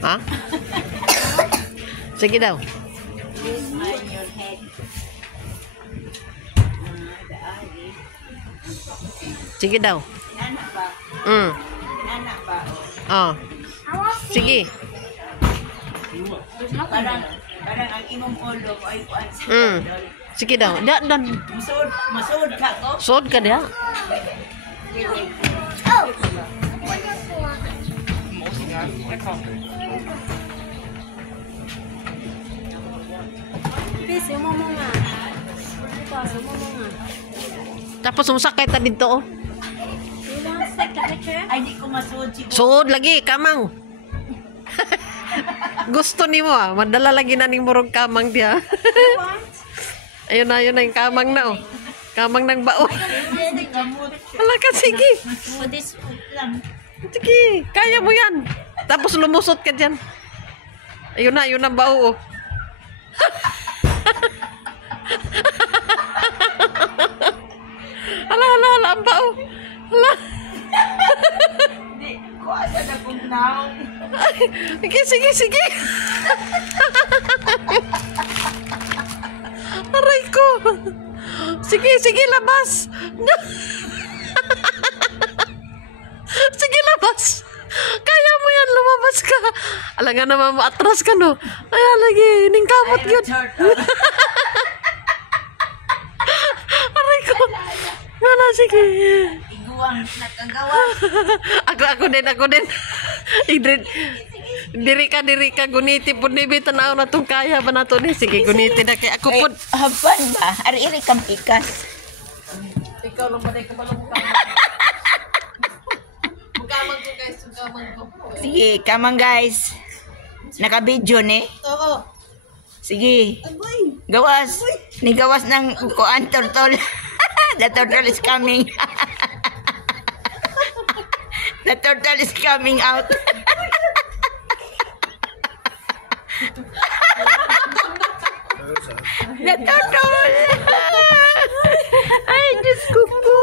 Ha? Sige daw. Sige daw. Oh. Sige. Parang ang imong ulo ay kuan. Sige daw. Dan. Masud ka ko. Sod ka dia. Tapos sumasakay ta dito oh. Ay di ko masud siguro. Sod lagi kamang. Gusto nimo ah, madala lagi na ning murong kamang dia. Ayun na yung kamang na oh. Kamang ng bao. Hala ka, sige. Sige, kaya mo yan. Tapos lumusot ka dyan. Ayun na ang bao oh. Hala, ang bao. Hala. Di ko asa na kung now. Sige. Aray ko. Sige, labas. Sige, labas. Kaya mo yan, lumabas ka. Alam nga naman, maatras ka, no? Ay, lagi, ningkamot yun. Aray ko. Wala, sige. Iguang nakagawa. Ako din. Diri ka, guniti po ni Bitanaw na itong kaya ba na ito ni? Sige, guniti na kaya ako po. Hapan ba? Ari-iri kang pikas. Ikaw lang ba ka palang Bukamang ko guys, bukamang ko. Sige, kamang guys. Naka-video ni. Oo. Sige. Gawas. Ni gawas ng kuan turtle. The turtle is coming. The turtle is coming out. The turtle. Ay, Diyos ko po.